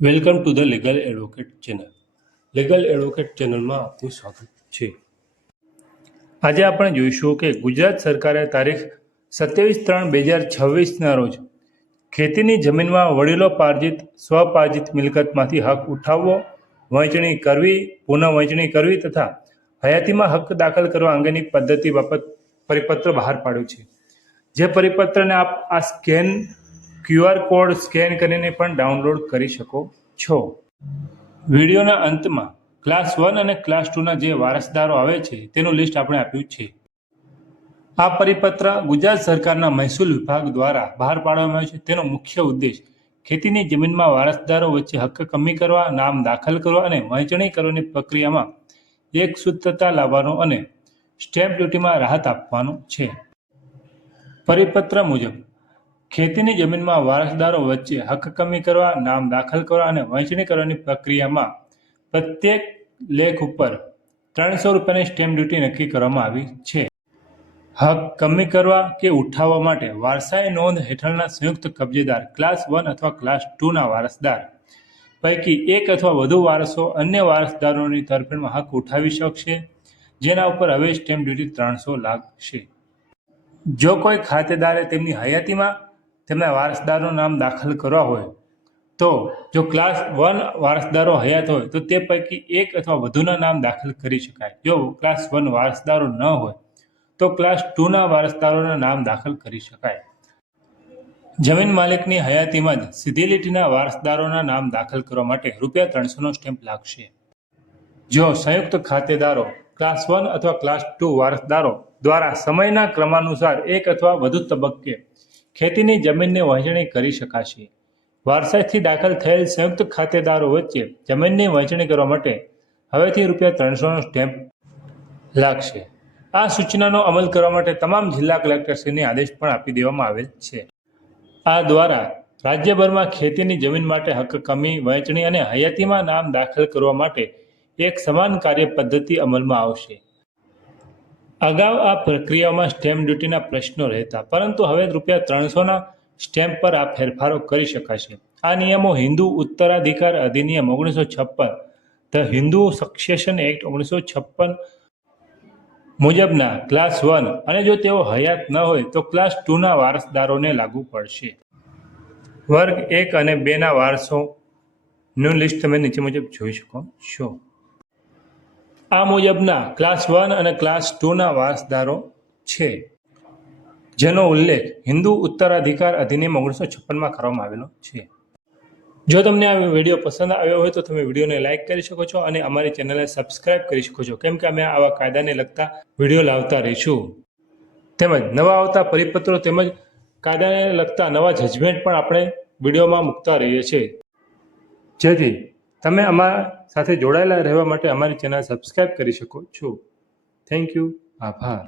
Welcome to the legal advocate channel. Legal advocate ચેનલમાં આપનું સ્વાગત છે. આજે આપણે જોઈશું કે ગુજરાત સરકારે તારીખ 27/3/2026ના રોજ ખેતીની જમીનમાં વડીલોપાર્જિત સ્વપાર્જિત મિલકતમાંથી હક ઉઠાવવો, વહેંચણી કરવી, પુનઃવહેંચણી કરવી તથા હયાતીમાં હક દાખલ કરવા અંગેની પદ્ધતિ બાબત પરિપત્ર બહાર પાડ્યો છે. જે પરિપત્રને આપ આ QR કોડ સ્કેન કરીને પણ ડાઉનલોડ કરી શકો છો. વિડીયોના અંતમાં ક્લાસ 1 અને ક્લાસ 2ના જે વારસદારો આવે છે તેનું લિસ્ટ આપણે આપ્યું છે. આ પરિપત્ર ગુજરાત સરકારના મહેસૂલ વિભાગ દ્વારા બહાર પાડવામાં આવ્યો છે. તેનો મુખ્ય ઉદ્દેશ ખેતીની જમીનમાં વારસદારો વચ્ચે હક્ક કમી કરવા, નામ દાખલ કરવા અને વહેંચણી કરવાની પ્રક્રિયામાં એકસૂત્રતા લાવવાનો અને સ્ટેમ્પ ડ્યુટીમાં રાહત આપવાનો છે. પરિપત્ર મુજબ ખેતીની જમીનમાં વારસદારો વચ્ચે હક કમી કરવા, નામ દાખલ કરવા અને વહેંચણી કરવાની પ્રક્રિયામાં પ્રત્યેક લેખ ઉપર ₹300ની સ્ટેમ્પ ડ્યુટી નક્કી કરવામાં આવી છે. હક કમી કરવા કે ઉઠાવવા માટે વારસાઈ નોંધ હેઠળના સંયુક્ત કબજેદાર ક્લાસ 1 અથવા ક્લાસ 2ના વારસદાર પૈકી એક અથવા વધુ વારસો અન્ય વારસદારોની તરફેણમાં હક ઉઠાવી શકશે, જેના ઉપર હવે સ્ટેમ્પ ડ્યુટી 300 લાગશે. જો કોઈ ખાતેદારે તેમની હયાતીમાં તેમના વારસદારોનું નામ દાખલ કરવા હોય તો જો ક્લાસ 1 વારસદારો હયાત હોય તો તે પૈકી એક અથવા વધુના નામ દાખલ કરી શકાય. જો ક્લાસ 1 વારસદારો ન હોય તો ક્લાસ 2ના વારસદારોના નામ દાખલ કરી શકાય. જમીન માલિકની હયાતીમાં જ સીધી લીટીના વારસદારોના નામ દાખલ કરવા માટે ₹300નો સ્ટેમ્પ લાગશે. જો સંયુક્ત ખાતેદારો ક્લાસ 1 અથવા ક્લાસ 2 વારસદારો દ્વારા સમયના ક્રમાનુસાર એક અથવા વધુ તબક્કે ખેતીની જમીનને વહેંચણી કરી શકાશે. વારસાઈથી દાખલ થયેલ સંયુક્ત ખાતેદારો વચ્ચે જમીનની વહેંચણી કરવા માટે હવેથી ₹300નો સ્ટેમ્પ લાગશે. આ સૂચનાનો અમલ કરવા માટે તમામ જિલ્લા કલેક્ટરશ્રીને આદેશ પણ આપી દેવામાં આવેલ છે. આ દ્વારા રાજ્યભરમાં ખેતીની જમીન માટે હક કમી, વહેંચણી અને હયાતીમાં નામ દાખલ કરવા માટે એક સમાન કાર્ય પદ્ધતિ અમલમાં આવશે. અગાઉ આ પ્રક્રિયાઓમાં સ્ટેમ્પ ડ્યુટીના પ્રશ્નો રહેતા, પરંતુ હવે ₹300ના સ્ટેમ્પ પર આ ફેરફારો કરી શકાશે. આ નિયમો હિન્દુ ઉત્તરાધિકાર અધિનિયમ 1956, ધ હિન્દુ સક્સેશન એક્ટ 1956 મુજબના ક્લાસ 1 અને જો તેઓ હયાત ન હોય તો ક્લાસ 2ના વારસદારોને લાગુ પડશે. વર્ગ 1 અને 2ના વારસોનું લિસ્ટ તમે નીચે મુજબ જોઈ શકો છો. આ મુજબના ક્લાસ 1 અને ક્લાસ 2ના વારસદારો છે, જેનો ઉલ્લેખ હિન્દુ ઉત્તરાધિકાર અધિનિયમ 1956માં કરવામાં આવેલો છે. જો તમને આ વિડીયો પસંદ આવ્યો હોય તો તમે વિડીયોને લાઇક કરી શકો છો અને અમારી ચેનલને સબસ્ક્રાઇબ કરી શકો છો, કેમ કે અમે આવા કાયદાને લગતા વિડીયો લાવતા રહીશું. તેમજ નવા આવતા પરિપત્રો તેમજ કાયદાને લગતા નવા જજમેન્ટ પણ આપણે વિડીયોમાં મૂકતા રહીએ છીએ. જેથી તમે અમારા સાથે જોડાયેલા રહેવા માટે અમારી ચેનલ સબસ્ક્રાઇબ કરી શકો છો. Thank you. આભાર.